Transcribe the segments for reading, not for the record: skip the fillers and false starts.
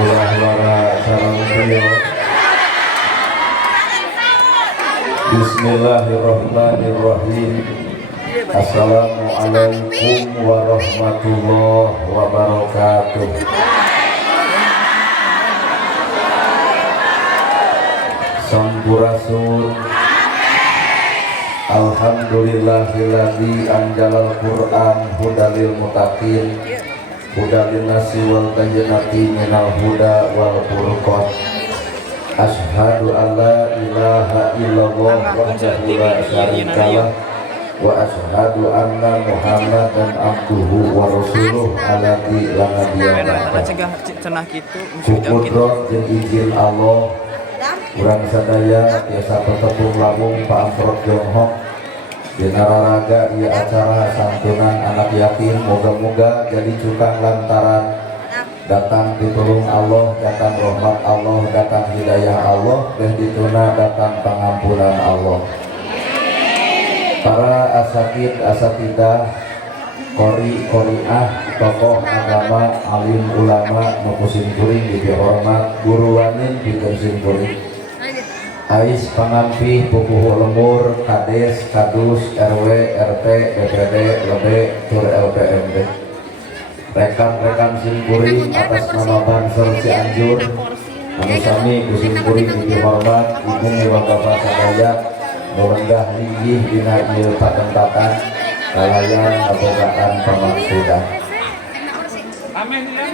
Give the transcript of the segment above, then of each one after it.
ulah wara sareng beliau. Bismillahirrahmanirrahim. Assalamualaikum warahmatullahi wabarakatuh. Sampurasun. Alhamdulillahilladzi anjalal Qur'an hudalil muttaqin hudalin nasi wal bayyinati minal huda wal furqan. Asyhadu an la ilaha illallah wahdahu la syarikalah wa asyhadu anna Muhammadan abduhu wa rasuluh alladzi la nabiyya ba'dahu. Kudrat jeung izin Allah urang sadaya biasa petepung labung paamprot Jonghok dina raraga ieu acara santunan anak yatim moga-moga jadi cukang lantaran datang ditulung Allah, datang rahmat Allah, datang hidayah Allah, dan dituna datang pengampunan Allah. Para asatid asatidah qori-qoriah tokoh agama alim ulama nukusin kuring dihormat guru wanin dikusin kuring ais pangampih pupuh lembur kades kadus RW RT DPD LB tur LPMD rekan-rekan simkuring atas nama Banser Cianjur anu sami kusimkuring dihormat ibu bapak sadaya merendah linggih dina ieu paten-paten kalayan abogaan pamaksudan.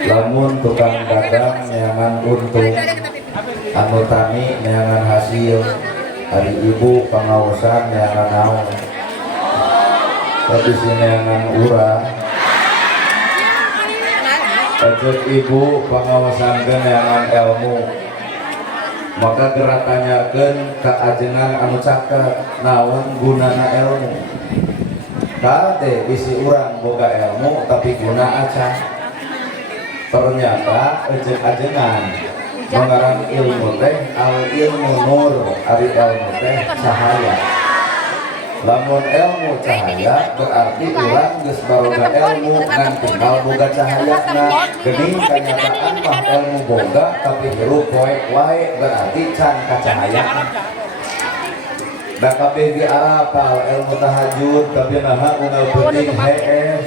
Lamun tukang dagang neangan untung anu tani neangan hasil hari ibu pengawasan neangan naon tapi si neangan urang ajak ibu pengawasan ke neangan ilmu maka gerak tanyakeun ka ajengan anu caket naon gunana ilmu kade bisi urang boga ilmu tapi guna acan ternyata ajeng-ajengan mengarang ilmu teh al ilmu nur ari ilmu teh cahaya lamun ilmu cahaya berarti urang geus baroga ilmu ngan tinggal boga cahayana geuning kanyataan mah ilmu boga tapi hirup poek wae berarti can kacahayaan da kabeh ge arapal ilmu tahajud tapi naha unggal penting HS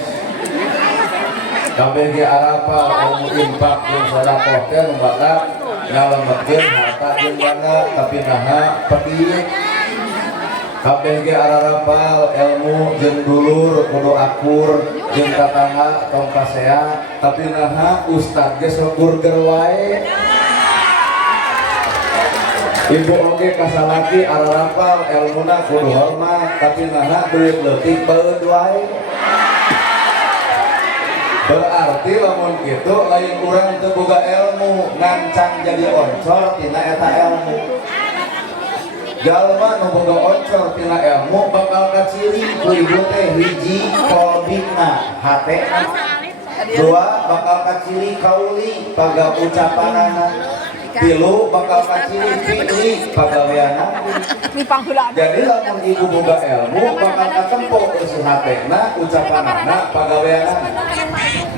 kabeh ge arapal ilmu infak jeung sedekah teh nu bakal nyalametkeun harta jeung bangga tapi naha pedih kabeh ge arapal ilmu jeung dulur kudu akur jeung tatangga tong kasea tapi naha ustad ge seukur ger wae ibu oge kasalaki ararapal ilmuna kudu hormat tapi naha duit leutik beud wae berarti lamun kitu lain urang teu boga ilmu ngancang jadi oncor tina eta ilmu jalma nu boga oncor tina ilmu bakal kaciri ku ibu teh hiji kolbina hatena dua bakal kaciri kauli paga ucapanana tilu bakal kaciri fikri pagaweana jadi lamun ibu boga ilmu bakal katempo isi hatena ucapanana pagaweana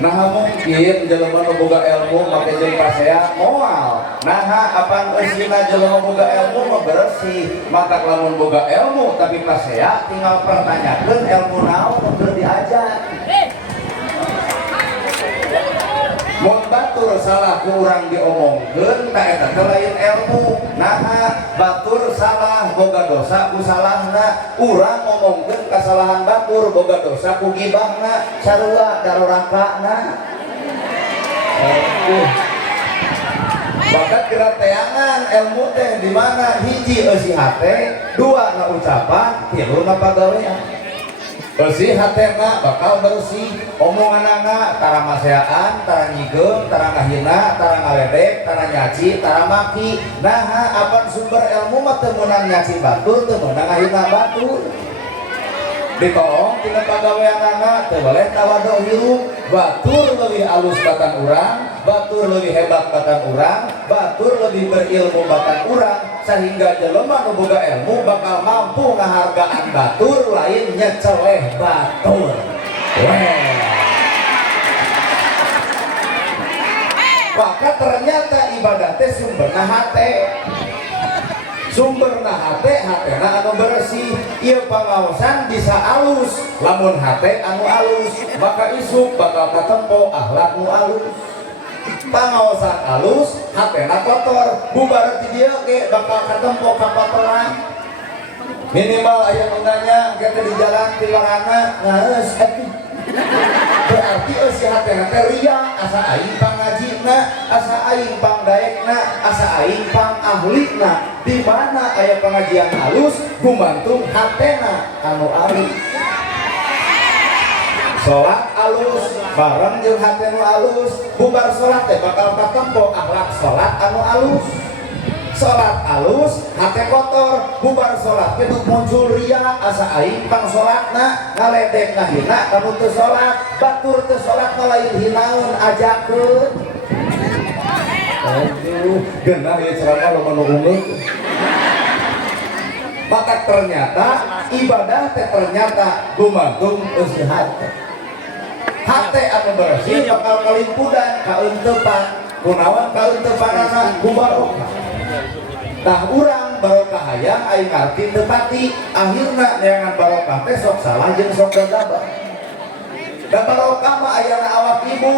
nah mungkin jelema nu boga ilmu make jeung pasea moal nah apan eusina jelema boga ilmu mah bersih mata lamun boga ilmu tapi pasea tinggal pertanyakeun ilmu naon nu teu diajar mun batur salah ku urang diomongkeun ta eta teh lain ilmu naha batur salah boga dosa ku salahna urang ngomongkeun kasalahan batur boga dosa ku gibahna sarua darorakana bakat gerak teangan ilmu teh di mana hiji eusi hate dua na ucapan tilu na pagawean bersih hatena bakal bersih omonganana tara maseaan tara nyigeung tara ngahina tara ngaledek tara nyaci tara maki naha apan sumber ilmu mah teu meunang nyaci batur teu meunang ngahina batur ditolong tina pagaweanana teu boleh tawado hirup batur leuwih alus batan urang batur leuwih hebat batan urang batur lebih berilmu batan urang sehingga jelema nu boga ilmu bakal mampu ngahargaan batur lain nyeceleh batur Maka ternyata ibadah teh sumberna hate. Sumberna hate, hatena anu bersih. Ieu pangaosan bisa alus. Lamun hate anu alus, maka isuk bakal katempo akhlak nu alus. Pangaosan alus, hatena kotor. Bubar ti dieu ge bakal katempo kakotoran. Minimal aya nu nanya kita di jalan di warana ngaeus atuh. Berarti si hati-hati ria asa aing pangajina, asa aing pangdaekna, asa aing pangahlina. Di mana aya pengajian halus gumantung hatena anu alus. Salat alus bareng jeung hate nu alus, bubar salat teh bakal katempo akhlak salat anu alus. Salat alus, hate kotor, bubar salat teh muncul ria asa aing pang salatna ngaledek ngahina kanu teu salat, batur teu salat lain hinaeun ajakeun. Aduh, geunah ieu ceramah loba nu ungeuk. Maka ternyata ibadah teh ternyata gumantung eusi hate. Hate anu bersih bakal kalimpudan kaeuntepan, kunaon kaeuntepanana ku barokah. Tah urang barokah hayang aing ngarti teu pati, akhirna neangan barokah teh sok salah jeung sok gagabah. Da barokah mah aya na awak ibu.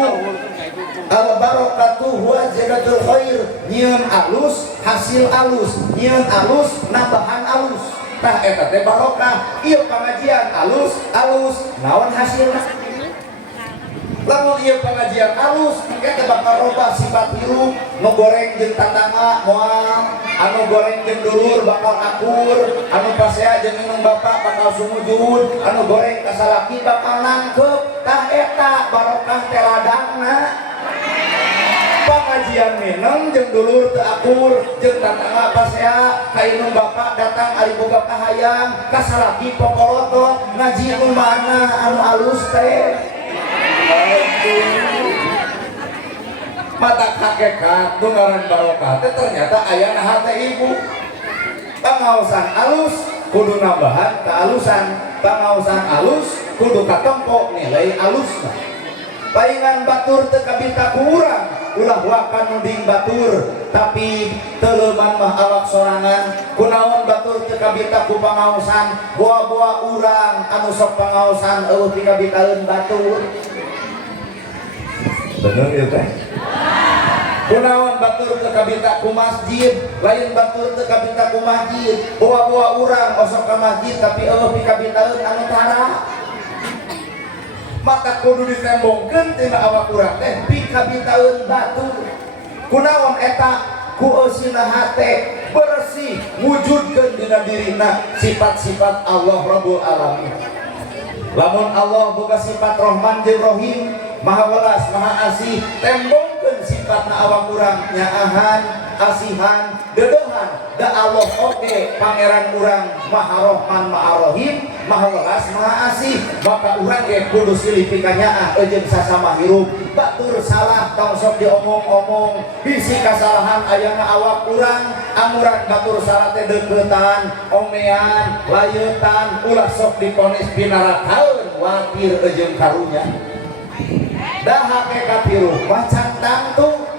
Al barakatuh huwa zinatul khair, nyieun alus hasil alus, nyieun alus nambahan alus. Tah eta teh barokah. Ieu pengajian alus naon hasilna? Lamun ieu pengajian alus engke teh bakal robah sifat hirup, nu goreng jeung tatangga moal, anu goreng jeung dulur bakal akur, anu pasea jeung minum bapak bakal sumujud, anu goreng ka salaki bakal nangkep. Tah eta barokah teh ladangna. Pengajian minum jeung dulur teu akur, jeung tatangga pasea ka inung bapak datang ari boga kahayang, ka salaki pokolotot, ngaji nu mana anu alus teh. Mata hakikat ngaran barokah teh ternyata aya na hate ibu. Pangaosan alus kudu nambahan kaalusan, pangaosan alus kudu katempo nilai alusna. Paingan batur teu kabita ku urang, ulah wakan nuding batur, tapi teleuman mah awak sorangan. Kunaon batur teu kabita ku pangaosan, boa-boa urang anu sok pangaosan eueuh pikabitaeun batur. Bener ya teh? Kunaon batur teu kabita ku masjid, lain batur teu kabita ku masjid. Boa-boa urang osok ka masjid tapi eueuh pikabitaeun anu tara. Maka kudu ditembongkeun tina awak urang teh pikabitaeun batur. Kunaon eta? Ku eusina hate bersih wujudkeun dina dirina sifat-sifat Allah Rabbul Alamin. Lamun Allah boga sifat Rahman jeung Rahim, Maha Welas, Maha Asih, tembongkeun sifatna awak urang nyaahan, asihan, dedehan. Da Allah oge pangeran urang Maha Rahman, Maha Rahim, Maha Welas, Maha Asih. Maka urang ge kudu silih pika nyaah jeung sasama hirup. Batur salah tong sok diomong-omong, bisi kasalahan aya na awak urang, amuran batur salah teh deuketan, omean, layeutan, ulah sok diponis binarakaeun watir jeung karunya. Da hakikat hirup mah cantang tuh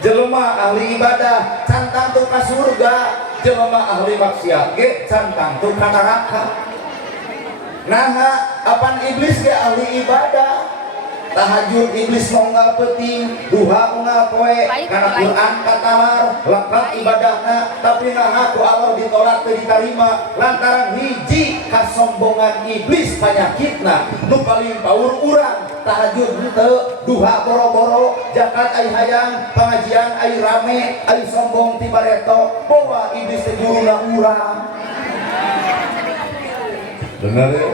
jelema ahli ibadah, cantang tuh ka surga, jelema ahli maksiat ge cantang tuh ka neraka. Naha apan iblis ge ahli ibadah, tahajud iblis monggal penting, duha monggal poe, karena Quran katalar lengkap ibadahna, tapi naha ku Allah ditolak teu ditarima lantaran hiji kasombongan iblis panyakitna nu paling paur urang. Tahajud henteu, duha boro-boro, zakat ai hayang, pengajian ai rame, ai sombong ti bareto, bawa iblis teh guruna urang. Bener ya?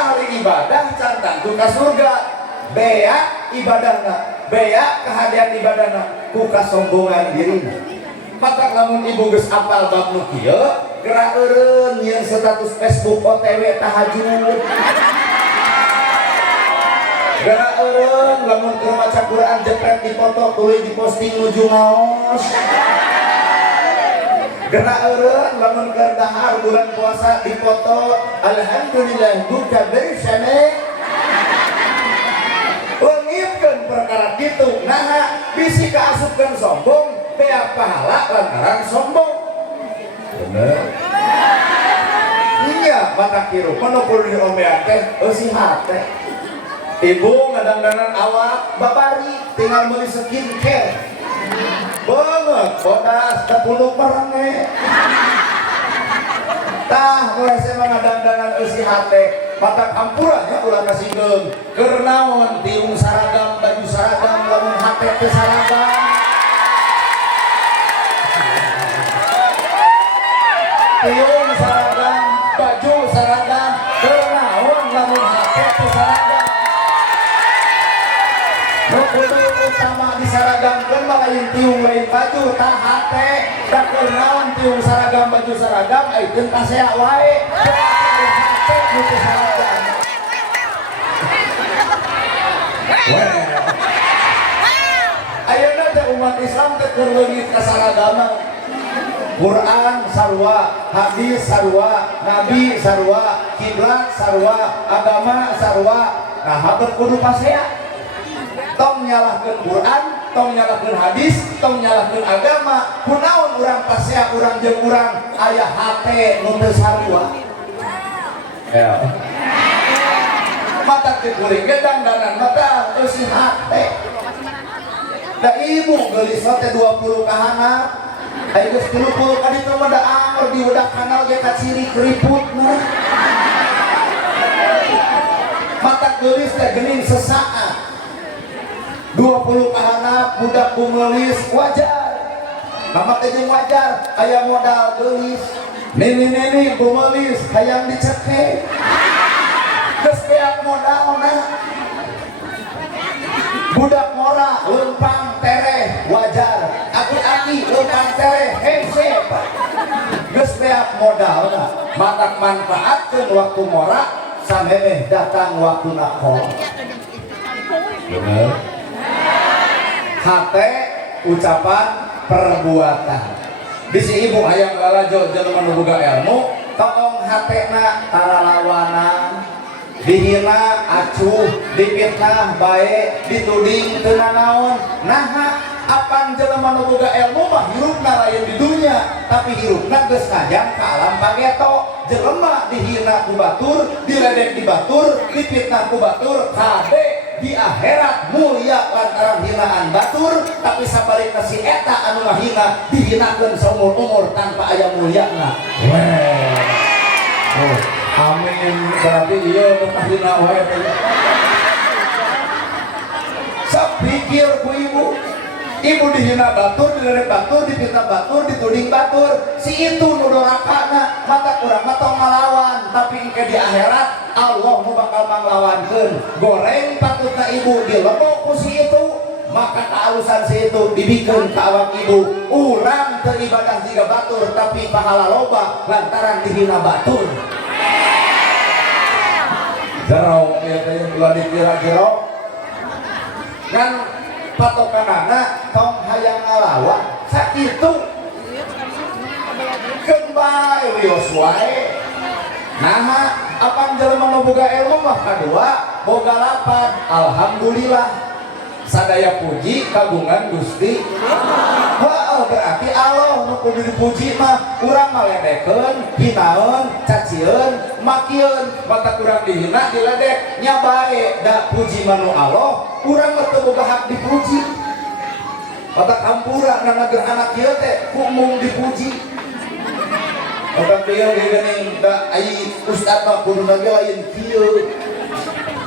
Ahli ibadah cantang ku ka surga, bea ibadahna, bea kahadian ibadahna ku kasombongan dirina. Maka lamun ibu geus apal bab nu kieu, gerak eureun nyieun status Facebook OTW tahajud. Gerak eureun lamun keur maca Quran jepret dipoto tuluy diposting nuju ngaos. Gerak eureun lamun keur dahar bulan puasa dipoto alhamdulillah buka bersane. Leungitkeun perkara kitu. Nah bisi kaasupkeun sombong beak pahala lantaran sombong. Bener. Iya, mata kiru menukul di omean teh eusi hate. Ibu ngadangdanan awak babari tinggal meuli skincare. Banget bodas tepuluk merenge. Tah mulai saya ngadangdanan eusi hate. Mata kampurannya ulah kasihkeun keur naon tiung saragam baju saragam lamun hate teh saragam. Tiung saragam baju saragam keur naon lamun hate teh saragam. Nu kudu utama disaragamkeun mah lain tiung lain baju tah hate da keur naon tiung saragam baju saragam ayeuna kasea wae. Ayeuna teh umat Islam teh keur leungit ka saragama. Quran sarua, hadis sarua, nabi sarua, kiblat sarua, agama sarua. Nah, haber kudu pasea. Tong nyalahkeun Quran, tong nyalahkeun hadis, tong nyalahkeun agama. Kunaon urang pasea urang jeung urang aya hate nu teu sarua. Ya. Mata kuring gedang danan mata eusi hate. Da ibu geulis teh 20 kahanap. Aya geus 30 ka ditu mah da angor di udak kanal ge ka ciri keriputna. Mata geulis teh geuning sesaat. 20 kahanap budak bungeulis wajar. Mama teh jeung wajar aya modal geulis. Nini bungeulis hayang diceke. Geus beak modalna. Budak mora leumpang tereh wajar. Aki-aki leumpang tereh hese. Geus beak modalna. Matak manfaatkeun waktu mora samemeh datang waktu nakol. Bener. Hate ucapan perbuatan. Bisi ibu hayang lalajo jelema nu boga ilmu, tolong hatena taralawanan, dihina acuh, dipitnah bae, dituding teu nanaon. Naha apan jelema nu boga ilmu mah hirupna lain di dunia, tapi hirupna geus ngajang ka alam pageto. Jelema dihina ku batur, diledek di batur, dipitnah ku batur, kade di akhirat mulia lantaran hinaan batur, tapi sabalikna si eta anu ngahina dihinakeun saumur umur tanpa aya mulyana. Oh, amin. Berarti ieu nu kahina wae teh. Sapikir ku ibu dihina batur, diledek batur, dipitnah batur, dituding batur. Si itu nu dorakana mata kurang matong ngalawan, tapi engke di akhirat Allah nu bakal manglawankeun. Goreng patutna ibu dilebok ku si itu, maka kehalusan si itu dibikeun ka awak ibu. Urang teu ibadah jiga batur tapi pahala loba lantaran dihina batur. Jarau ieu teh ulah dikira jerok. Ngan patokanana tong hayang ngalawan sakitu. Keun bae wios wae. Nah, apan jelema nu boga ilmu mah kadua boga lapan. Alhamdulillah. Sadaya puji kagungan Gusti. Heeh, berarti Allah nu kudu dipuji mah urang maledekeun, hinaeun, cacieun, makieun. Mata urang dihina diledek nya bae da puji manu Allah, urang mah teu boga hak dipuji. Mata kampura na keur anak ieu teh kumung dipuji. Orang dia geuning da ai ustad mah kudu lain kieu.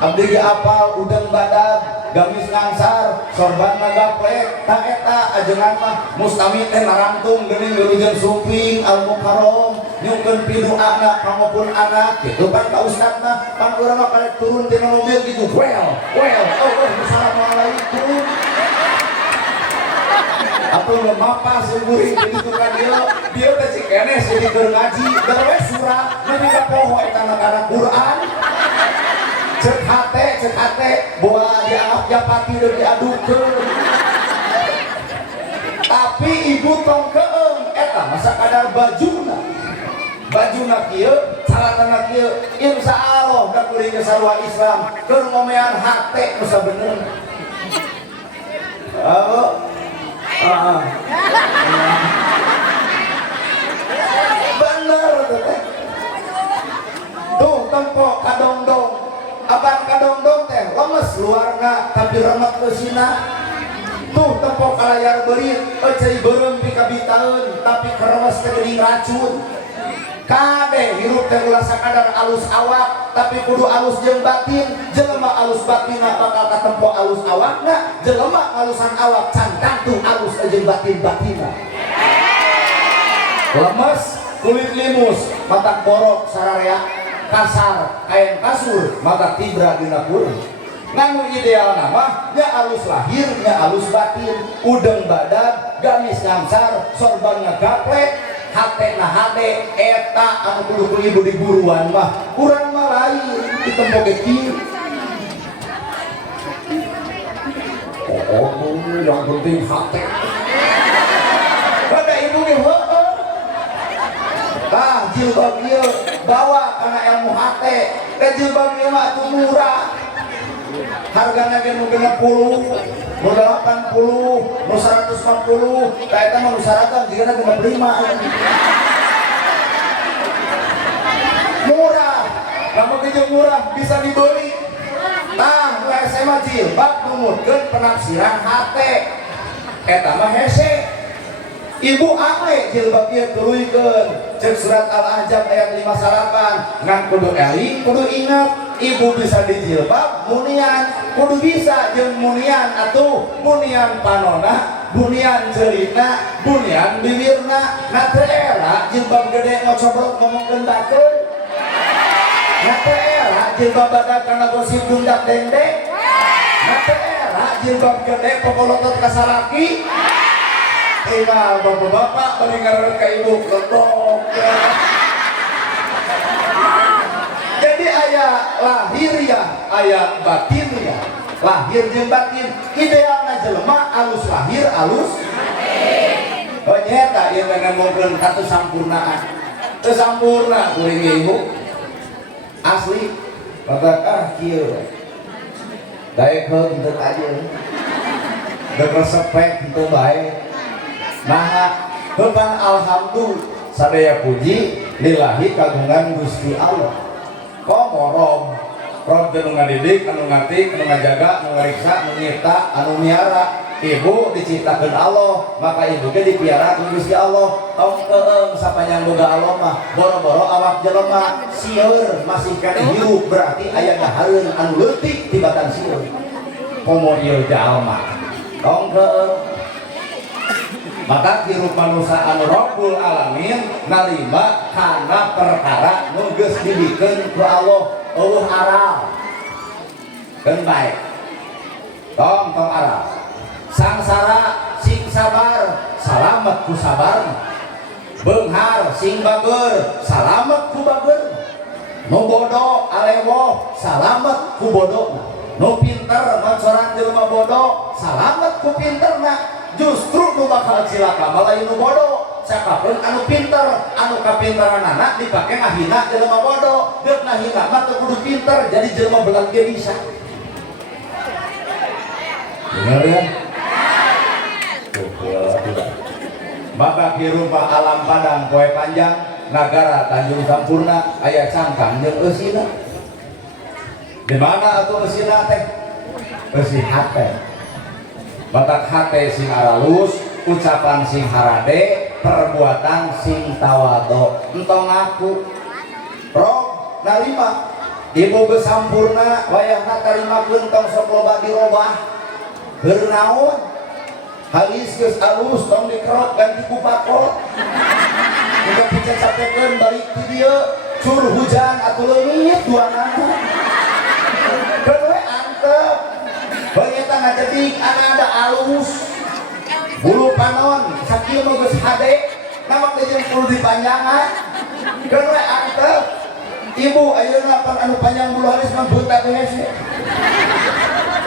Abdi ge apal udang badag, gamis ngangsar, sorban magaplek, ta eta ajengan mah mustamid teh narangtung geuning wilujeng suping al-mukarram, nyungkeun pidoana pangopun anak, kitu pan ka ustad mah, pan urang mah karek turun tina mobil kitu, well, assalamualaikum. Atau lemapa sungguh begitu kan dia teh cikene jadi keur ngaji gawe surah nepi ka poho eta anak Quran cek hate boa dianggap japati dan diadukeun. Tapi ibu tong keung eta masa kadar bajuna kieu calatana kieu insyaallah da kuring sarua Islam keur ngomean hate nu sabenerna. Oh, bener tuh tempo kadongdong abang kadongdong teh lemes luarna tapi remet kesina tuh tempo kalayar berit cai berem pikabitaeun tapi keremes teh racun kade hirup teh ulah sakadar alus awak tapi kudu alus jeung batin jelema alus batinna bakal katempo alus awakna jelema alusan awak cantang tuh alus jeung batin-batinna lemes kulit limus mata borok sararea kasar kain kasur mata tibra dina kurung nganu ideal nama nya alus lahir nya alus batin udeng badan gamis ngamsar sorban ngagaplek hate na hade eta anu kudu ku ibu di buruan mah urang mah lain ditempo ge kieu yang penting hate pada ibu ge heueuh tah jilbab ieu bawa kana ilmu hate teh jilbab ieu mah atuh murah hargana ge nu 60 nu 80 nu 140 ka eta mah nu saragam jigana 55 murah lamun geus murah bisa dibeli tah nu SMA jilbab numutkeun penafsiran hate eta mah hese ibu ame jilbab ieu tuluikeun ceuk surat Al-Ahzab ayat 59 ngan kudu eling kudu ingat ibu bisa dijilbab munian kudu bisa jeung munian atuh munian panona bunian jelina bunian bibirna na teu era jilbab gede ngocobrot ngomong gendakeun na teu era jilbab badak kana gosip dundak dendek na teu era jilbab gede popolotot ka salaki bapak-bapak mendengar ke ibu letok jadi ayah lahir ya ayah batin ya lahir jeung batin idealna jelema alus lahir alus oh nyata ieu teh ngomongkeun katu sampurnaan teu sampurna kuring ibu asli badak kieu daek heug teu ajeun deuk resepek teu bae nah hepan alhamdulillah sadaya puji lillahi kagungan Gusti Allah komorom rob anu ngadidik anu ngatik anu ngajaga anu ngariksa anu nyipta anu miara ibu diciptakeun Allah maka ibu ge dipiara ku Gusti Allah tong teueung sapanjang boga Allah mah boro-boro awak jelema sieur masih kana hirup berarti aya gahareun anu leutik tibatan sieur komo ieu jalma tong teueung maka hirup manusia anu Rabbul Alamin narima kana perkara nu geus dibikeun ku Allah eueuh aral keun bae tong aral sangsara sing sabar salamet ku sabar beunghar sing bager salamet ku bager nu bodoh alewo salamet ku bodohna nu pinter mancoran jelema bodoh salamet ku pinterna justru nu bakal cilaka malah nu bodoh sakapeun anu pinter anu kapinteran anak dipake ngahina jelema bodoh deuk ngahina mah teu kudu pinter jadi jelema belat ge bisa bener ya maka kirupa alam padang poe panjang nagara Tanjung Sampurna aya cangkang jeung eusina di mana atuh eusina teh eusi hate batak hate sing aralus ucapan sing harade perbuatan sing tawado entong ngaku rob narima ibu besampurna wayahna tarimakeun tong sok loba dirobah keur naon halis geus alus tong dikerok ganti ku pakot untuk dicacakeun balik ti dieu cur hujan atuh leungit duanana keur we antep begitu ngajedik ada alus bulu panon sakieu mah geus hade namak teh jeung kudu dipanjangan keur we antep ibu ayeuna pan anu panjang bulu halis mah beuta teh hese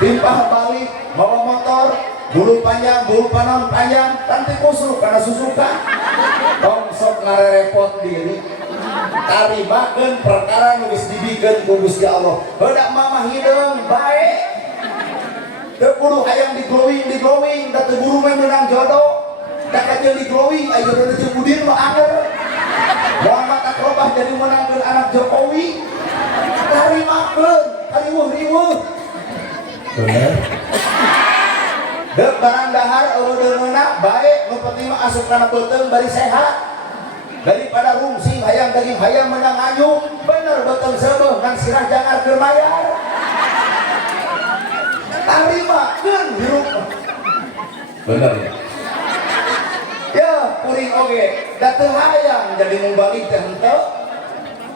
timpah balik bawa motor bulu panjang bulu panon panjang tanti kusuk karena susukan tong sok ngarerepot diri tarimakeun perkara nu geus dibikeun ku Gusti Allah heudak mamah hideung bae teu kudu hayang di glowing da teu buru mah menang jodoh da kajeul di glowing aya jodoh jeung Udin mah anger Muhammad Akrobah jadi menangkeun anak Jokowi tarimakeun riweuh bener dek barang dahar eueudeunna bae nu penting mah asup kana beuteung bari sehat daripada rungsing hayang daging hayang menang anyuk bener betul sebeuh ngan sirah jangar keur mayar tarimakeun hirup bener ya kuring oge da teu hayang jadi mubalik teh henteu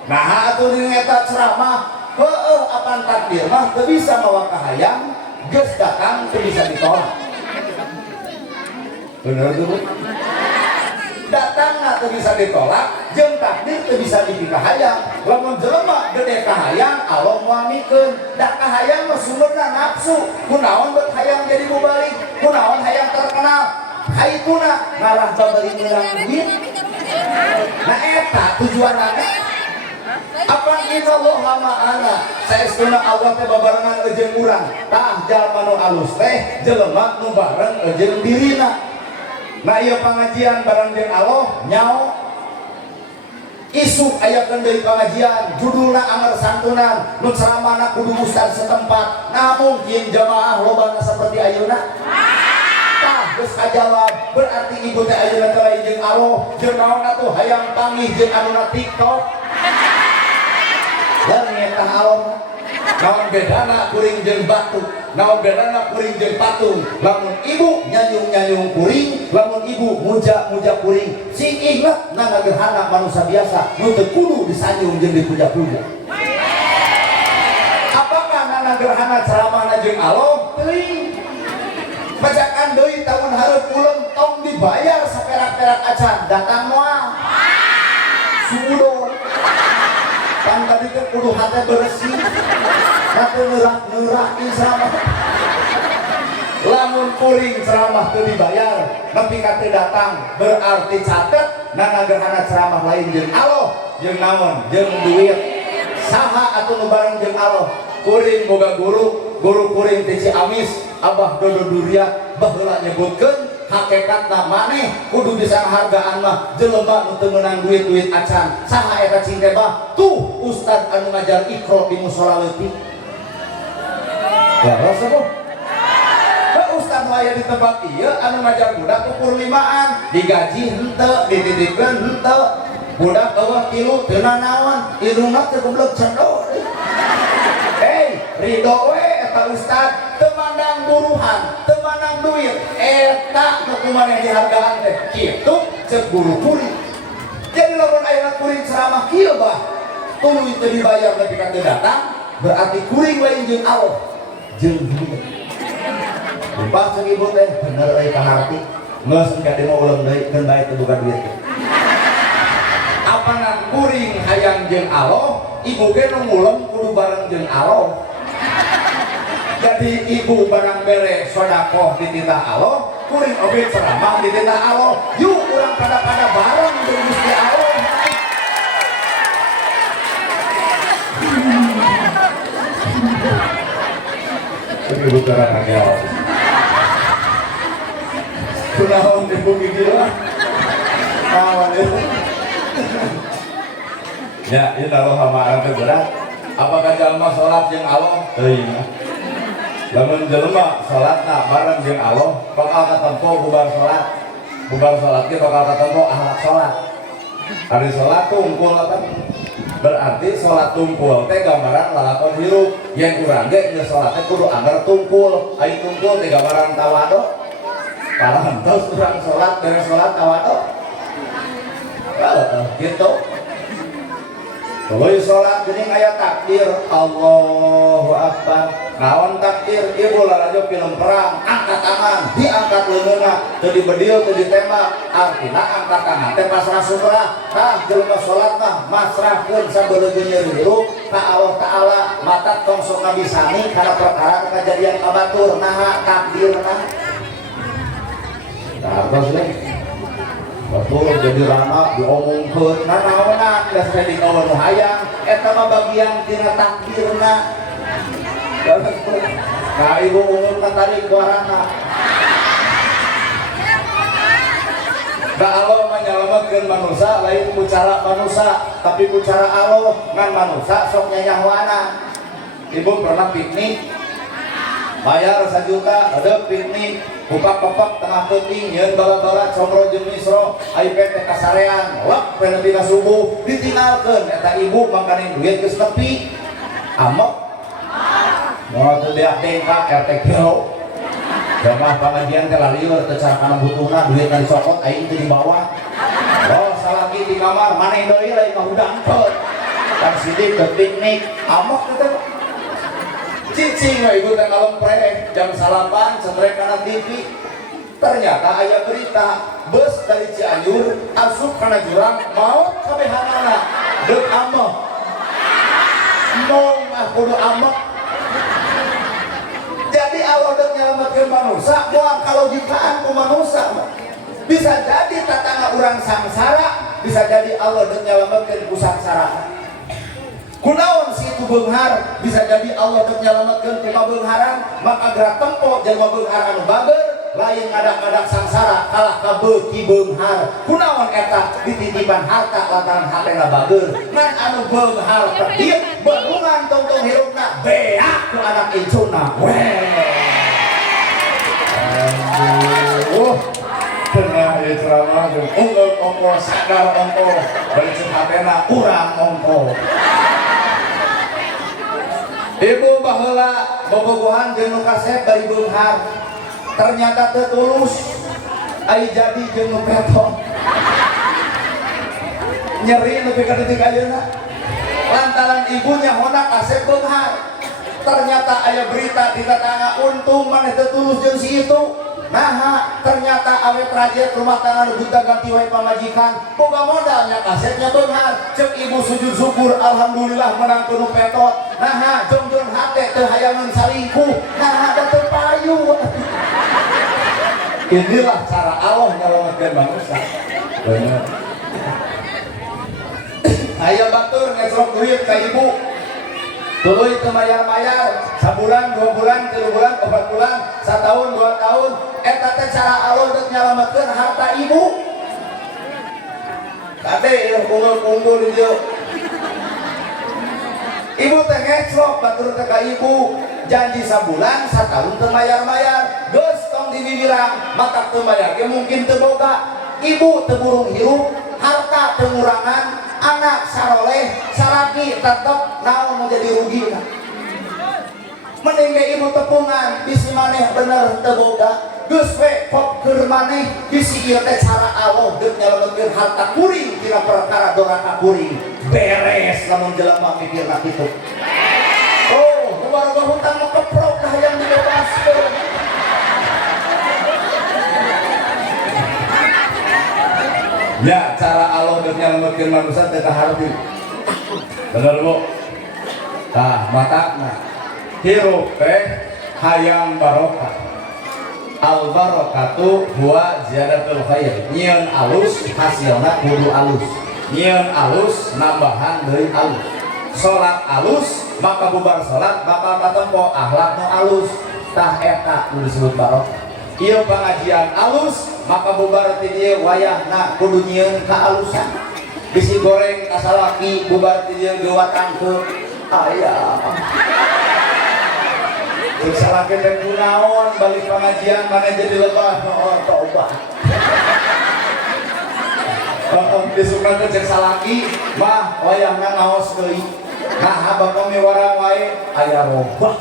nah atuh di eta ceramah heueuh apan takdir mah teu bisa mawa kahayang geus datang teu bisa ditolak bener tuh datang teu bisa ditolak jeung takdir teu bisa dipikahayang lamun jelema gede kahayang Allah muamikeun da kahayang mah sumberna nafsu kunaon bet hayang jadi mubalik kunaon hayang terkenal haituna ngarah babari meunang duit nah eta tujuanna apa inallah ma'ana saestuna Allah teh babarengan jeung urang tah jalma nu alus teh jelema nu bareng jeung dirina. Nah iya pengajian bareng jeung Allah nyao isuk ayakeun deui pengajian judulna anger santunan nu ceramahna kudu ustad setempat nah mungkin jamaah lobana seperti ayeuna tah geus kajawab berarti ibu teh ayeuna teh lain jeung Allah jeung naon atuh hayang panggih jeung anuna TikTok dan nyata Allah naon bedana kuring jeung batu naon bedana kuring jeung patung lamun ibu nyanyung kuring lamun ibu muja kuring sing ingat nana gerhana manusia biasa nu teu kudu disanjung jeung dipuja-puja apakah nana gerhana ceramahna jeung Allah teuing bacakan deui tahun hareup uleum tong dibayar saperak-perak acan datang moal suudon kan tadi teh kudu hate bersih hate neurak ceramah lamun kuring ceramah teu dibayar nepi ka teu datang berarti catet nana gerhana ceramah lain jeung Allah jeung naon jeung duit saha atuh nu bareng jeung Allah kuring boga guru kuring teh Ciamis Abah Dodo Duriat baheula nyebutkeun hakikatna maneh kudu bisa hargaan mah jelema nu teu meunang duit acan saha eta cing teh bah tuh ustad anu ngajar Iqra di mushola leutik leres apa ustad nu aya di tempat ieu anu ngajar budak ukur limaan digaji henteu dititipkeun henteu budak eueuh tilu teu nanaon irungna teu goblok cendol ridho we eta ustad teu mandang buruhan teu mandang duit eta nu kumaneh dihargaan teh kitu ceuk guru kuring jadi lamun ayeuna kuring ceramah kieu bah tuluy teu dibayar nepi ka teu datang berarti kuring lain jeung Allah jeung duit lupa ceuk ibu teh bener euy kaharti geus engke demo uleum deui keun bae teu boga duit apana kuring hayang jeung Allah ibu ge nu ngulem kudu bareng jeung Allah jadi ibu barang bere sodakoh di titah Allah kuring oge ceramah di titah Allah yuk urang pada bareng jeung Gusti Allah ibu terang agel kunaon ibu gila kawan itu ya ieu taruh hamaran teh berat apakah jalma salat jeung Allah teuing lamun jelema salatna bareng jeung Allah bakal katempo bubar salat ge bakal katempo ahlak salat ari salat tungkul apa berarti salat tungkul teh gambaran lalakon hirup yen urang ge geus salat teh kudu anger tungkul ari tungkul teh gambaran tawado parantos urang salat beres salat tawado gitu Kalau sholat geuning aya takbir Allahu Akbar naon takbir ibu larajo film perang angkat tangan diangkat leungeunna teu dibedil teu ditembak artina angkat tangan teh pasrah sumrah tah jelema sholat mah masrahkeun sabeuleungeun hirup ka Allah taala mata tong sok ngabisani kana perkara kejadian kabatur naha takbirna hartos we betul jadi rana diomongkeun nanaonna geus jadi kawan hayang eta mah bagian tina takdirna Nah ibu umum tarik kuarana. Nah Allah menyelamatkan manusia lain ku cara manusia, tapi ku cara Allah ngan manusia sok nyanyahwana. Ibu pernah piknik bayar 1 juta ada piknik buka-buka tengah penting yeun bala-bala comro jeung misro iPad teh kasarean lek nepi ka subuh ditinggalkeun eta ibu mangkane duit geus nepi amok moal teu beak dengkak RT kilo jamaah pengajian teh lalieur teu cara kana butuhna duit ka disokot aing teu di bawah oh salaki di kamar maneh deui lain ngahudangkeun kan sidik teu piknik amok teh cicing ibu teh ngalempre jam 8 setrek kana TV ternyata aya berita bus dari Cianjur asup kana jurang maut kabehanana deuk ameh mong kudu ameh jadi Allah deuk nyelametkeun manusia moal kalojikaan ku manusia bisa jadi tatangga urang sangsara bisa jadi Allah deuk nyelametkeun ku sangsara kunaon si itu beunghar bisa jadi Allah untuk nyelametkeun ti beungharan maka gerak tempo jalma beunghar anu bager lain ngadak-ngadak sangsara kalah ka beuki beunghar kunaon eta dititipan harta lantaran hatena bager ngan anu beunghar perdiet beungan tong-tong hirupna beak ku anak incuna tengah ieu ceramah unggeuk ongko sadar ongko bari hatena urang ongko. Ibu baheula bobogohan jeung nu kasep bari beunghar ternyata teu tulus ai jadi jeung nu peton nyeri nepi ka detik ayeuna lantaran ibunya hona kasep beunghar ternyata aya berita di tetangga untung maneh teu tulus jeung si itu nah ternyata awet raja rumah tangga nu ganti wae pamajikan boga modalnya kasetnya beunghar cek ibu sujud syukur alhamdulillah menang nu petot nah jongjong hate teu hayangan salingkuh nah ada teu payu inilah cara Allah nyelametkeun manusia bener aya batur ngesrok duit ka ibu tuluy teu mayar-mayar sabulan 2 bulan 3 bulan 4 bulan 1 tahun 2 tahun eta teh cara Allah untuk nyelametkeun harta ibu kade ya unggul-unggul di dieu ibu teh ngeclok batur teh ka ibu janji sabulan 1 tahun teu mayar-mayar geus tong dibibirang maka teu mayar ge mungkin teu boga ibu teu burung hirup harta teu ngurangan anak saroleh salaki tetep naon menjadi rugi mending ibu tepungan bisi maneh bener teu boga geus we pop keur maneh bisi ieu teh cara Allah deuk nyelametkeun harta kuring tina perkara doraka kuring beres lamun jelema mikirna kitu oh warga hutang mah keprok dah yang dibebaskeun ya cara Allah untuk nyelametkeun manusia teh kaharti bener bu tah matakna hirup teh hayang barokah al barokatu huwa ziyadatul khair nyieun alus hasilna kudu alus nyieun alus nambahan deui alus salat alus maka bubar salat bakal katempo akhlak nu alus tah eta nu disebut barokah ieu pengajian alus maka bubar ti dieu wayahna kudu nyieun kaalusan bisi goreng kasalaki bubar ti dieu gewatangkeun aya salaki teh kunaon balik pengajian mana jadi lebah oh tobat disukan teh cek salaki mah wayahna ngaos deui nah bapak miwarang wae aya robah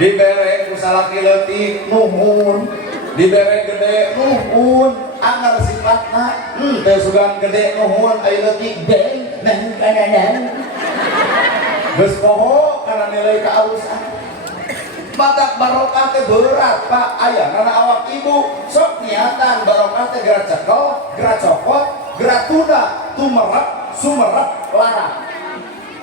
dibere ku salaki leutik nuhun dibere gede nuhun anggar sifatna teu sugan gede nuhun aya leutik beng nang kananan geus poho kana nilai kaalusan batak barokah teh berat pak aya karena awak ibu sok niatan barokah teh gerak cekel gerak copot gerak tunda tumerep sumerep larang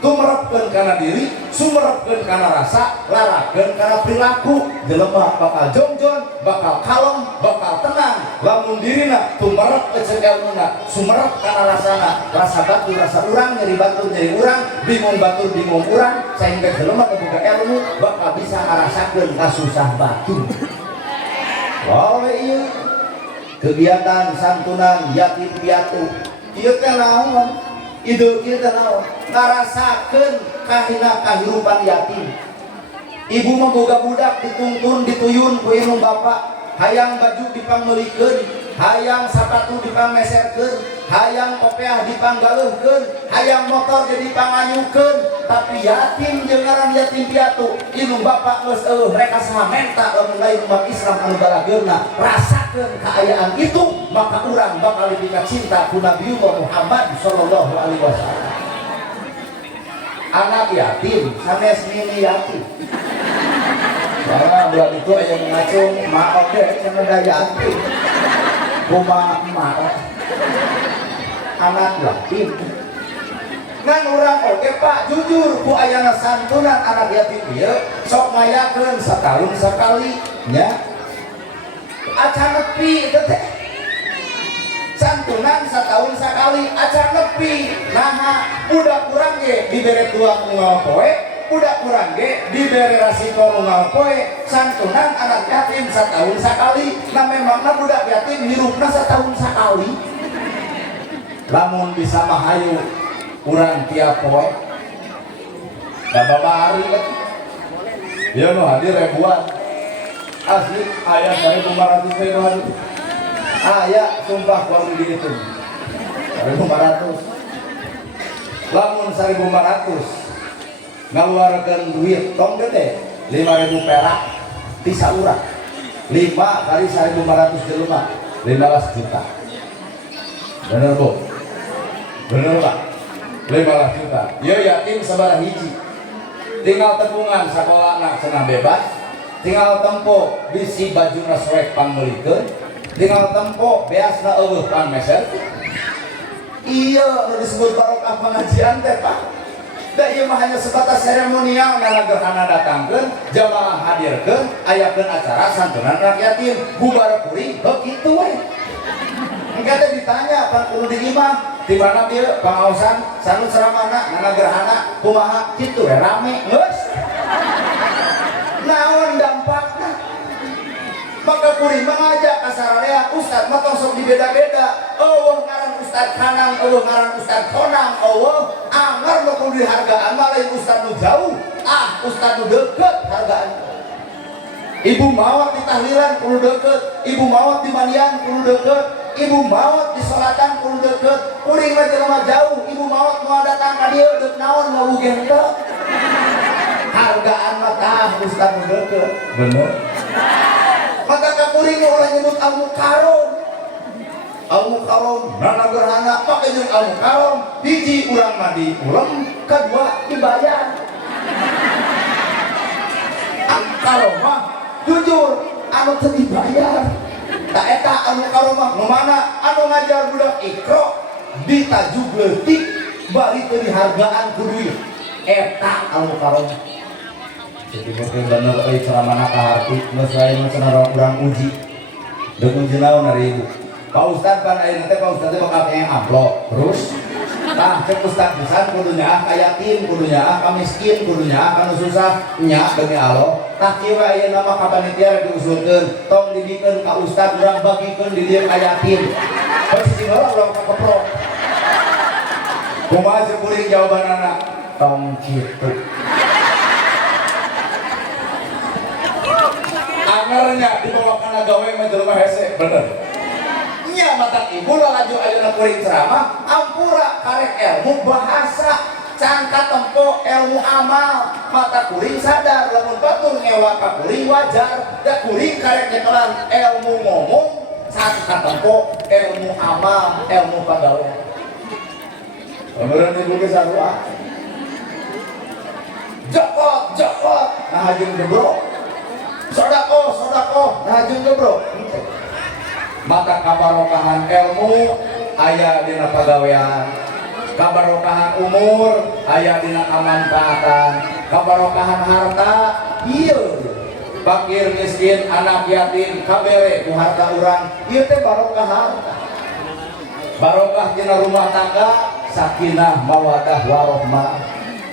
tumerepkeun kana diri, sumerepkeun kana rasa, larakeun kana perilaku. Jelema bakal jongjon, bakal kalem, bakal tenang lamun dirina tumerep ke ilmuna, sumerep kana rasana, rasa batur rasa urang, nyeri batur nyeri urang, bingung batur bingung urang, sehingga jelema kebuka ilmu bakal bisa ngarasakeun kasusah batur. Wae ieu kegiatan santunan yatim piatu ieu teh naon? Idul ieu teh naon? Ngarasakeun kahina kahirupan yatim. Ibu mah boga budak dituntun dituyun ku indung bapak, hayang baju dipangmeulikeun, hayang sapatu dipangmeserkeun, hayang kopiah dipanggaleuhkeun, hayang motor jadi panganyukeun, tapi yatim jeung ngaran yatim piatu indung bapak geus eueuh rek saha menta lamun lain umat Islam anu balageurna rasakeun kaayaan itu, maka urang bakal dipika cinta ku Nabiullah Muhammad sallallahu alaihi wasallam. Anak yatim sanes mini yatim. Karena buat itu aja mengacung mak oke sama yatim. Kuma emak anak yatim. Ngan urang oke Pak jujur ku ayana santunan anak yatim ieu sok ngayakeun setahun sekali nya. Acan nepi teh. Santunan setahun sekali acan nepi. Nah, udah kurang ge dibere tuang unggal poe, udah kurang ge dibere rasiko unggal poe. Santunan anak yatim setahun sekali. Nah memangna budak yatim hirupna setahun sekali. Lamun bisa mahayu urang tiap poe. Da babari kan. Ya no hadir ribuan. Asli aya 1.500 ribu. Aya sumpah kudu dihitung 1.500. Lamun 1.500 ngaluarkeun duit tong gede 5.000 perak ti saurang 5 kali 1.500 jelema 15 juta. Bener Bu? Bener Pak? 15 juta. Ieu yatim sabaraha hiji. Tinggal tepungan sakolana cenah bebas, tinggal tempo bisi bajuna soek pangmeulikeun, tinggal tempo beasna eueuh pangmeser. Iya nu disebut barokah pengajian teh Pak. Da ieu mah hanya sebatas seremonial nalagerhana datangkeun, jamaah hadirkeun, ayakeun acara santunan anak yatim, bubar kuring heuh kitu we. Engke teh ditanya pan kudu di imah, di mana dieu pangaosan sanu ceramahna nalagerhana kumaha kitu we rame geus. Naon dampakna? Maka kuring mengajak kasararea ustad mah tong sok dibeda-beda. Eueuh ngaran ustad Kanang, eueuh ngaran ustad Konang, eueuh anggar nu kudu dihargaan mah lain ustad nu jauh, ustad nu deukeut hargaan. Ibu maot di tahlilan kudu deukeut, ibu maot di mandian kudu deukeut, ibu maot di salatan kudu deukeut. Kuring mah jelema jauh, ibu maot moal datang ka dieu deuk naon ngawugeun teh. Hargaan mah tah ustad nu deukeut. Bener. Maka kakuring orang nyebut al-mukarom, nanagerhana pakai jeung al-mukarom. Hiji urang mah diulem, kedua dibayar. Al-mukarom mah jujur anu teu dibayar. Tak eta al-mukarom mah nu mana anu ngajar budak ikro ditajug leutik bari teu dihargaan ku duit. Eta al-mukarom. Jadi mungkin bener ceramahna kaharti geus lain cenah urang uji. Deuk uji naon ari ibu. Pak Ustad pan ayeuna teh Pak Ustad teh bakal kaya amplop. Terus tah cek Ustad pisan kudu nyaah ka yatim, kudu nyaah ka miskin, kudu nyaah ka nu susah, nya demi Allah. Tah kieu ayeuna mah ka panitia diusulkeun, tong didikeun ka Ustad urang bagikeun di dieu ka yatim. Posisi urang ka keprok. Kumaha cek kuring jawabanana? Tong kitu. Angarnya dibawakan gawe menjelma hese bener. Nya mata ibu laju ayeuna kuring ceramah ampura karek ilmu bahasa cangka tempo ilmu amal mata kuring sadar lamun batur ngewa ka kuring wajar da kuring karek nyekelan ilmu ngomong cangka tempo ilmu amal ilmu pagawean. Beneran ibu ge sarua. Jokot nah hajung gebrok. Sodako, nah juga bro. Maka kabarokahan ilmu aya dina pagawean, kabarokahan umur aya dina kamanfaatan, kabarokahan harta ieu fakir miskin anak yatim kabere ku harta urang ieu teh barokah harta. Barokah dina rumah tangga sakinah mawadah warahmah,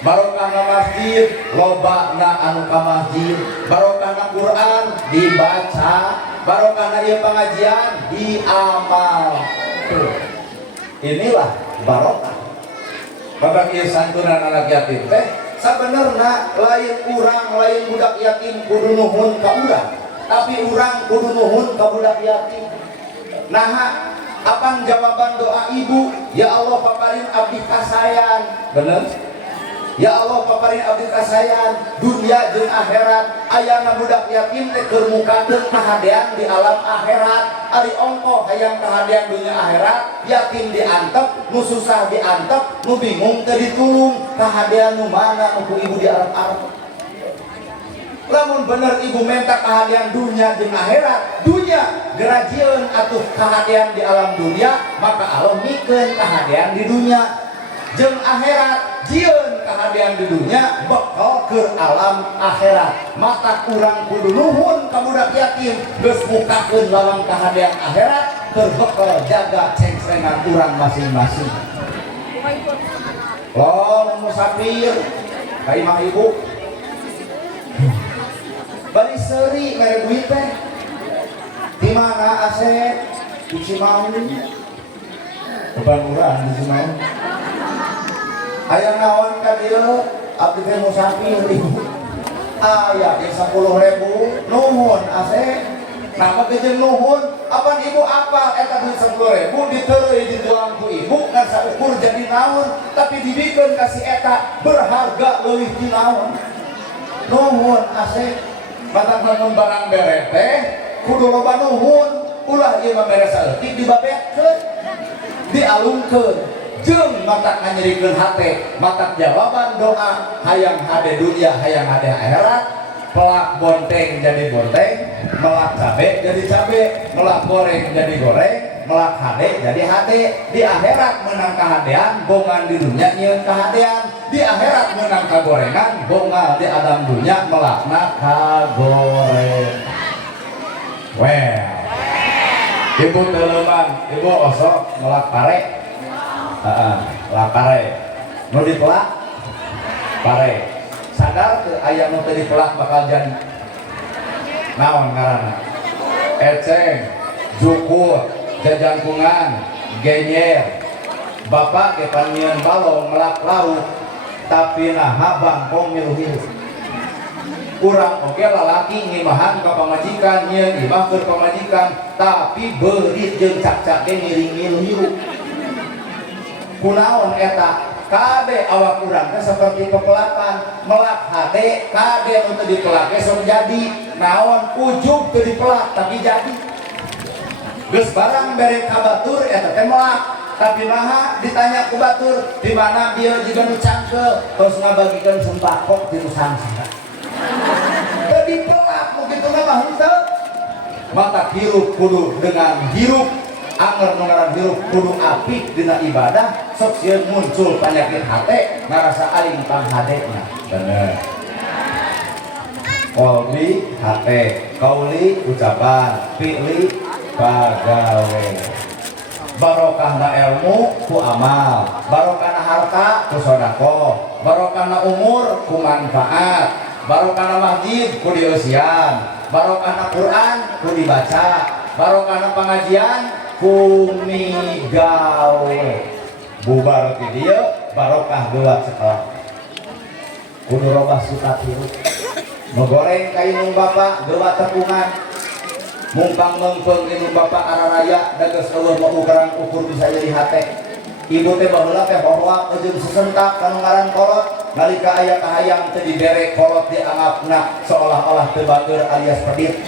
barokah na masjid loba na anu ka masjid, barokah na Quran dibaca, barokah na ieu pengajian diamal. Inilah barokah. Bapak ieu santunan anak yatim teh sabenerna lain urang lain budak yatim kudu nuhun ka urang, tapi urang kudu nuhun ka budak yatim. Nah, apang jawaban doa ibu? Ya Allah paparin abdi kasayan. Bener? Ya Allah paparin abdi kasayan dunia jeung akhirat. Ayana budak yatim teh keur mukakeun kahadean di alam akhirat. Ari ongkoh hayang kahadean dunia akhirat, yatim diantep, nu susah diantep, nu bingung teu ditulung. Kahadean nu mana nu ku ibu di alam akhirat. Lamun bener ibu minta kahadean dunia jeung akhirat, dunia gerajieun atuh kahadean di alam dunia, maka Allah mikeun kahadean di dunia. Jeung akhirat jieun kahadean di dunia bekal ke alam akhirat. Mata kurang kudu nuhun ka budak yatim geus mukakeun lawang kahadean akhirat keur bekal jaga cengcengan urang masing-masing. Long musafir ka imah ibu bari seuri mere duit teh di mana Asep? Di Cimaung. Beban urang di Cimaung. Aya naon ka dieu? Abdi teh musafir ibu. Aya ge 10.000 nuhun Asep. Napa kejeun nuhun? Apan ibu apa eta duit 10.000 diteureuy dijual ku ibu ngan saukur jadi naon, tapi dibikeun ka si eta berharga leuwih ti naon. Nuhun Asep. Batang lamun barang bere teh kudu loba nuhun, ulah ieu mah bere saeutik dibabetkeun, dialungkeun, jeung mata nganyerikeun hate, mata jawaban doa hayang hade dunia, hayang hade akhirat, pelak bonteng jadi bonteng, melak cabe jadi cabe, melak goreng jadi goreng, melak hade jadi hade. Di akhirat menang kahadean, bongan di dunia nyieun kahadean. Di akhirat menang kagorengan, bongal di alam dunia melakna kagoreng. Well, ibu teleman, ibu osok melak pare, melak pare, nu ditelak pare. Sadar ke ayam nu teu ditelak bakal jadi naon ngaranna? Eceng, jukur, jajangkungan, genyer. Bapak ke panian balong melak lauk. Tapi naha bangkong milu-milu. Urang oge lalaki ngimahan ka pamajikan, nyieun imah keur pamajikan, tapi beurit jeung cak-cak ge ngiring milu-milu. Kunaon eta? Kade awak urang teh saperti pepelakan, melak hade kade nu teu dipelak ge sok jadi. Naon ujug teu dipelak tapi jadi. Geus barang bere kabatur eta teh melak. Tapi naha ditanya ku batur di mana dia juga nu cangkel terus ngabagikeun sembako di Nusantara. Teu dipelak mu kitu mah henteu. Mata hirup kudu dengan hirup, anger nu ngaran hirup kudu apik dina ibadah, sok sieun muncul panyakit hate ngarasa aing panghadena. Bener. Qauli hate, qauli ucapan, fi'li pagawe. Barokahna ilmu ku amal, barokahna harta ku sedekah, barokahna umur ku manfaat, barokahna masjid ku dieusian, barokahna Quran ku dibaca, barokahna pengajian ku migawe. Bubar ti dieu barokah geulak sekolah. Kudu robah suka hirup. Megoreng ka inung bapa geulak tepungan. Mumpang mengpeng ini bapak araraya dages eueuh mau ukur bisa jadi hate. Ibu teh baheula teh hohoak jeung sesentak kanu ngaran kolot, nalika aya kahayang teu dibere kolot dianggapna seolah-olah teu batur alias pedit.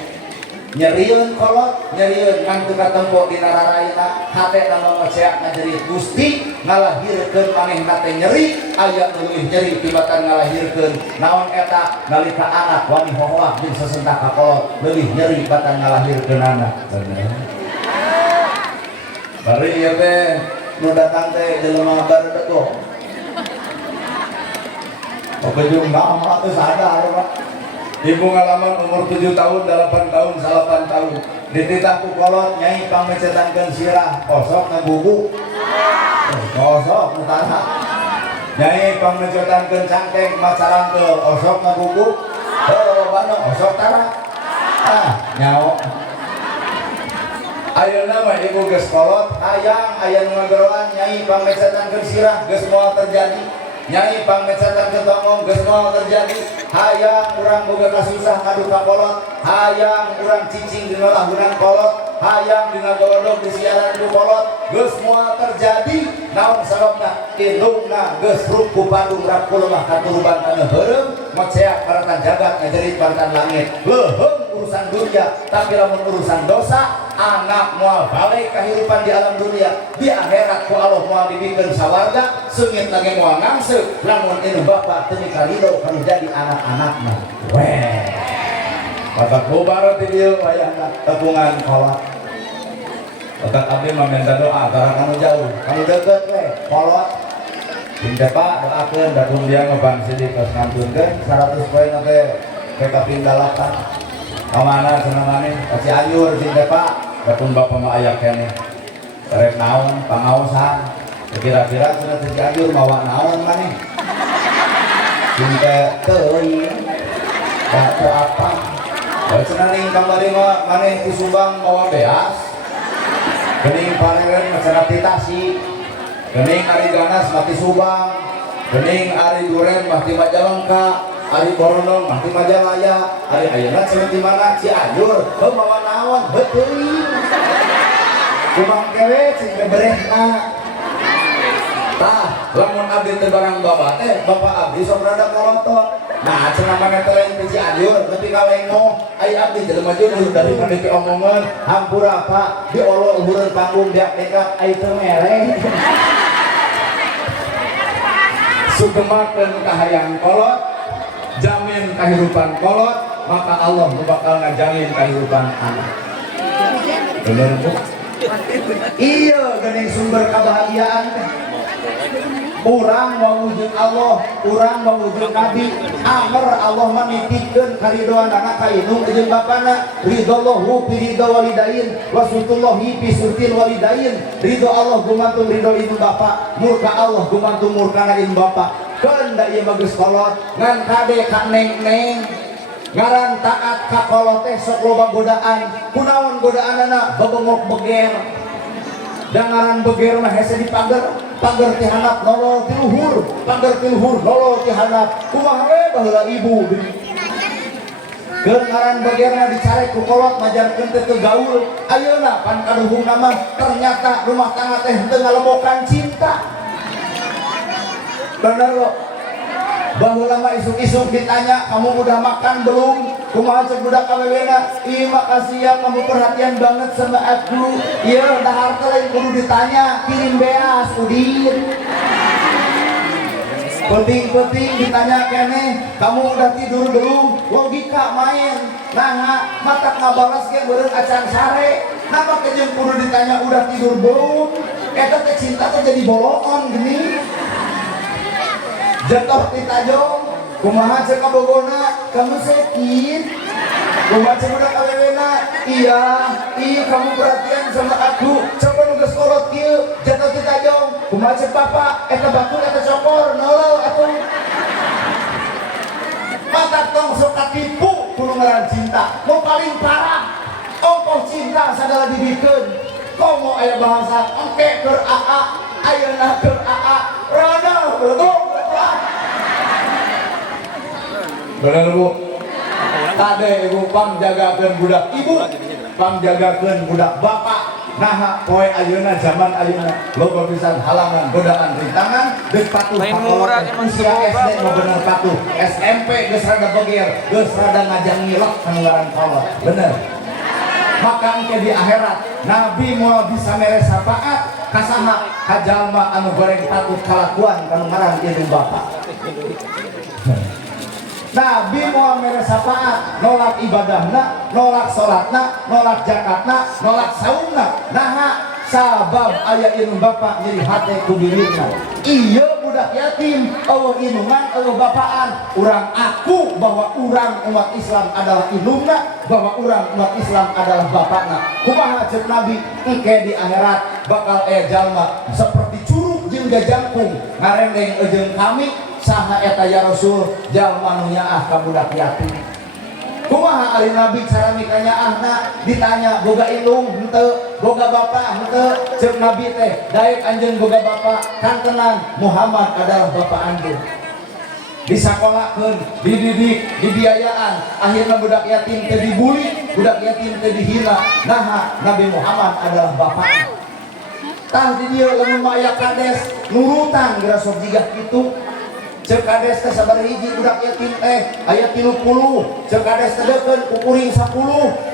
Nyerieun kolot, nyerieun ngan teu katempo dina rarayna, hate lamun ngeceak ngajerit Gusti ngalahirkeun manehna teh nyeri, aya nu leuwih nyeri tibatan ngalahirkeun. Naon eta? Nalika anak wani hohoak jeung sesentak ka kolot, leuwih nyeri batan ngalahirkeunana. Bener. Bari ieu teh nu datang teh jelema baru dego. Pokoknya nggak tuh sadar Pak. Ibu ngalaman umur 7 tahun, 8 tahun, 8 tahun. Dititah ku kolot nyai pamecetankeun sirah, kosok ngagugu. Kosok mutana. Nyai pamecetankeun cangkeng macarangkeul, kosok ngagugu. Heuh bano kosok tara. Nyaho. Ayeuna mah ibu geus kolot, hayang aya nu ngageroan nyai pamecetankeun sirah geus moal terjadi. Nyai pamecatan ketongong geus moal terjadi. Hayang urang boga kasusah ngadu ka kolot, hayang urang cicing dina lahunan kolot, hayang dina golodog di siaran ku kolot geus moal terjadi. Naon sababna? Indungna geus ruku pandung rakul mah katuruban kana heureum moceak paratan jagat ngajerit paratan langit. Leuheung urusan dunia, tapi lamun urusan dosa anak moal balik kehidupan di alam dunia, di akhirat ku Allah moal dibikeun sawarga, seungit lagi moal ngangseuk lamun indung bapa teu mikarido kana jadi anak-anakna. Weh. Bapak bubar ti dieu wayahna tepungan kolot. Otak abdi mah minta doa barang kanu jauh, kanu deukeut we kolot. Dinten Pak doakeun da pun dia ngebang sidik geus ngampunkeun 100 poin teh ke kaping 8. Kamana senang maneh kasih anjur cinta Pak, datun bapak mah aya keneh. Rek naon pangaosan. Kira-kira cenah teu anjur mawa naon maneh. Cinta teuing. Batu apa? Bae cenah ning kamari mah maneh ti Subang mawa beas. Geuning pareren macara titasi. Geuning ari ganas mati Subang. Geuning ari duren mah ti Majalengka. Ari Borondong mah di Majalaya, ari ayeuna cenah di mana Cianjur, heuh mawa naon beuteung. Kumang kewe cing beberehna. Tah, lamun abdi teh barang bapak teh, bapak abdi sok rada kolotot. Nah, cenah maneh teh lain di Cianjur, tapi kalengong, ai abdi jelema jeung daripada diomongeun, hampura Pak, diolo uhureun panggung biak dekat ai teu mereng. Sugemakeun kahayang kolot, jamin kehidupan kolot, maka Allah bakal ngajamin kehidupan anak. Bener Bu? Iya, geuning sumber kebahagiaan. Urang mawujud Allah, urang mawujud Nabi. Amr Allah mah nitipkeun karidoan anak ka indung jeung bapana. Ridallahu fi ridha walidain, wa sutullahi fi sutil walidain. Ridho Allah gumantung ridho indung bapa, murka Allah gumantung murkana indung bapa. Keunda ieu mah geus kolot ngan kade ka neng-neng ngaran taat ka kolot teh sok loba godaan. Kunaon godaanna? Babengok beger. Da ngaran beger mah hese di pager ti handap nolol ti luhur, pager ti luhur nolol ti handap. Kumaha we baheula ibu keur ngaran begerna dicarek ku kolot majarkeun teh teu gaul. Ayeuna pan kaduhungna mah ternyata rumah tangga teh teu ngalebokan cinta. Bener loh, baheula mah isuk-isuk ditanya kamu udah makan belum? Kumaha cek budak awewena? Ih makasih ya kamu perhatian banget sama aku. Iya dahar teh lain kudu ditanya, kirim beas udin. Penting-penting ditanya keneh, kamu udah tidur belum? Logika main. Nah, matak ngabalas ge beureun acan sare. Nama kejeun kudu ditanya udah tidur belum? Eta teh cinta teh jadi bolongan gini. Jatuh di tajong, kumaha cek kabogona, kamu sakit. Kumaha cek budak awewena, iya kamu perhatian sama aku. Coba nugas kolot kieu, jatuh di tajong. Kumaha cek papa, eta bakul eta cokor, nolol atuh. Mata tong sok katipu kudu ngaran cinta. Mau paling parah, ongkoh cinta sagala dibikeun. Komo aya bahasa engke keur aa, ayeuna keur aa, rada belegong. Bener Bu? Tade ibu pangjagakeun budak ibu, pangjagakeun budak bapak. Nah, poe ayeuna zaman ayeuna loba pisan halangan, godaan, rintangan, geus patuh pakolot. Usia SD mah bener patuh, SMP geus rada beger, geus rada ngajangilek anu ngaran kolot. Bener. Maka engke di akhirat Nabi moal bisa mere syafaat ka saha? Ka jalma anu goreng patuh kalakuan kanu ngaran indung bapa. Nabi mau mere syafaat, nolak ibadahna, nolak sholatna, nolak zakatna, nolak saumna. Nah, sabab aya inung bapak jadi hati kudirina. Iya budak yatim, Allah inuman, Allah bapaan. Urang aku bahwa urang umat Islam adalah inungna, bahwa urang umat Islam adalah bapakna. Kumaha cek Nabi, ike di akhirat bakal jalma seperti curug jeung gajangkung ngarendeng jeung kami saha eta ya Rasul jalma nu nyaah ka budak yatim. Kumaha ari Nabi cara mikanya ahna ditanya boga indung henteu boga bapak henteu cek Nabi teh daek anjeun boga bapak kan tenang Muhammad adalah bapak anjeun disakolahkeun dididik dibiayaan akhirna budak yatim teh dibuli budak yatim teh dihina naha Nabi Muhammad adalah bapak tah di dieu lamun aya kades nurutan geura sok jigah kitu cek kades teh sabar hiji budak yatim aya 30 cek kades teh deukeun ukuring 10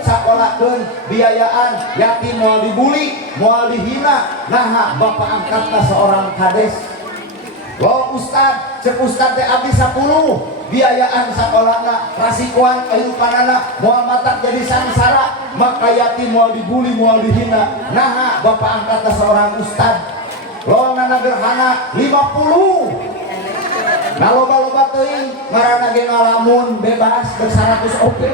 sakolahkeun biayaan yatim moal dibuli moal dihina naha bapak angkatna seorang kades lo ustad cek ustad teh abdi 10 biayaan sakolahna rasikuan kehidupanana moal matak jadi sangsara maka yatim moal dibuli moal dihina naha bapak angkatna seorang ustad lo nana gerhana 50 nah loba-loba teuing ngaranna ge ngalamun bebas geus 100 oke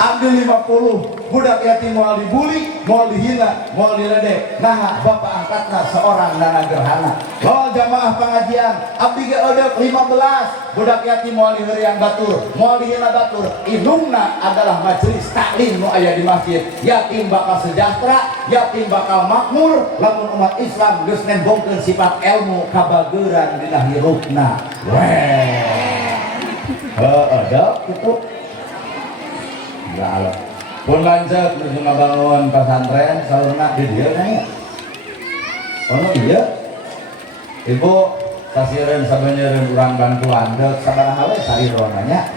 ambil 50 budak yatim moal dibuli moal dihina moal diledek nah bapak angkatna seorang nana gerhana lo jamaah pengajian abdi ge eudeup 15 budak yatim moal diheureuyang batur moal dihina batur indungna adalah majelis taklim nu aya di masjid yatim bakal sejahtera yatim bakal makmur lamun umat Islam geus nembongkeun sifat ilmu kabageuran dina hirupna weh ada kitu enggak pun lanjut menuju ngabangun pesantren saurna di dieu nya ono iya ibu kasieun sabeuneureun urang bantuan deuk sabaraha we sairona nya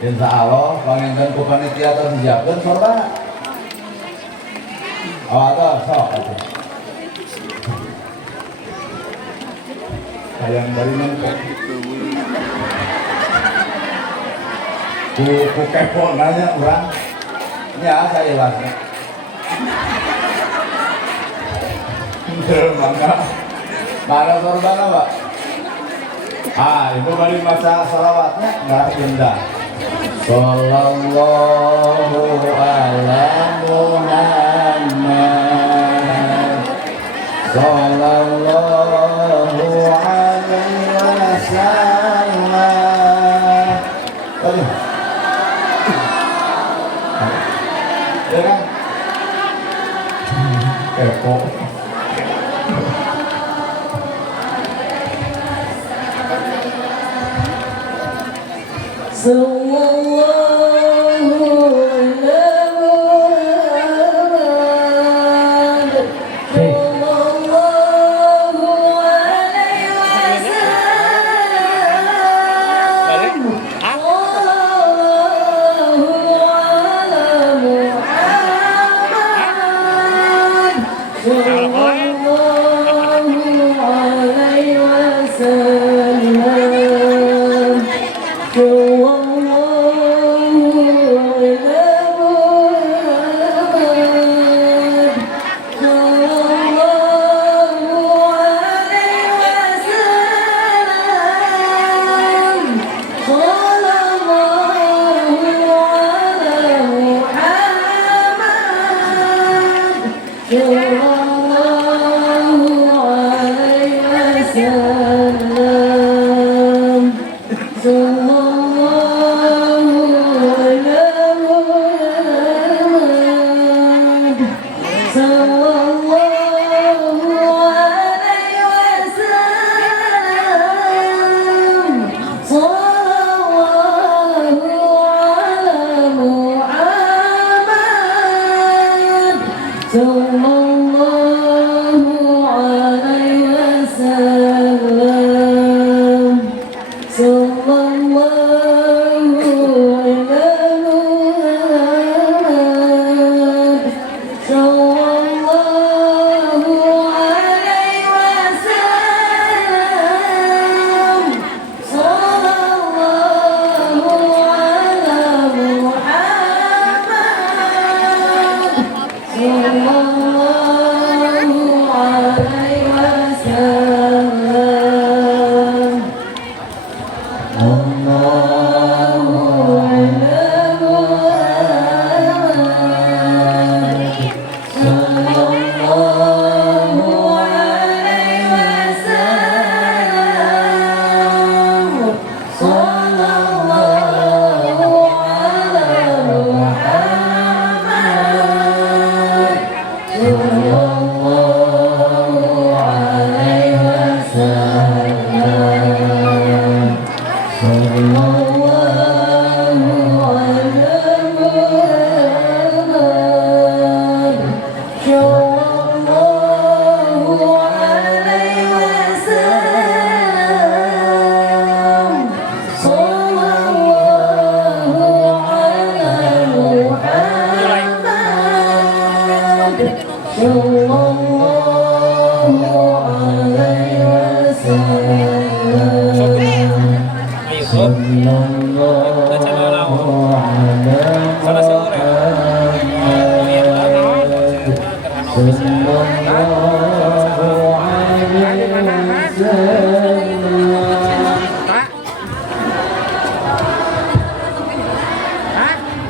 insyaallah panginten ku panitia teh siapkeun sorbana ada sok atuh hayang bari mangkok ku kepo nanya urang ya saya ilasnya mana sorbana pak ibu balik masa salawatnya nggak indah sallallahu ala Muhammad sallallahu alaihi wasallam ya kan kepo Allah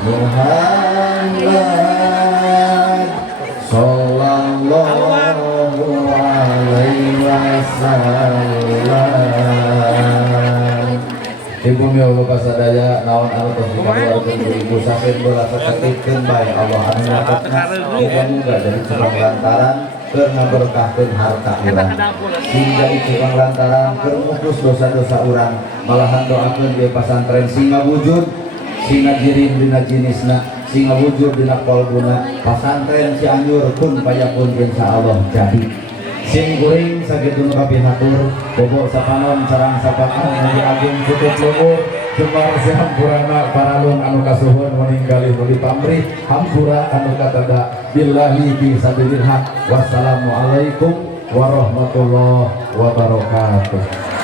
Muhammad sallallahu alaihi wasallam. Ibu mieu kasadaya naon anu tos dikaluarkeun ku ibu sakeun bola saketikeun bae Allah anu nyaketna muga-muga jadi tukang lantaran keur ngaberkahkeun harta urang sehingga itu tukang lantaran keur ngupus dosa-dosa urang malahan doakeun di pasantren singa wujud singa jirim dina jinisna singa wujud dina kolbuna pasantren Cianjur pun payapun insyaallah jadi sing kuring sakitu kapihatur bobo sapanon sareng sapakan Nabi Agung Kutub Luhur Jembar Sahampurana Paralung anu kasuhun meninggali muli pamrih hampura anu katada billahi fisabilillah wassalamualaikum warahmatullahi wabarakatuh.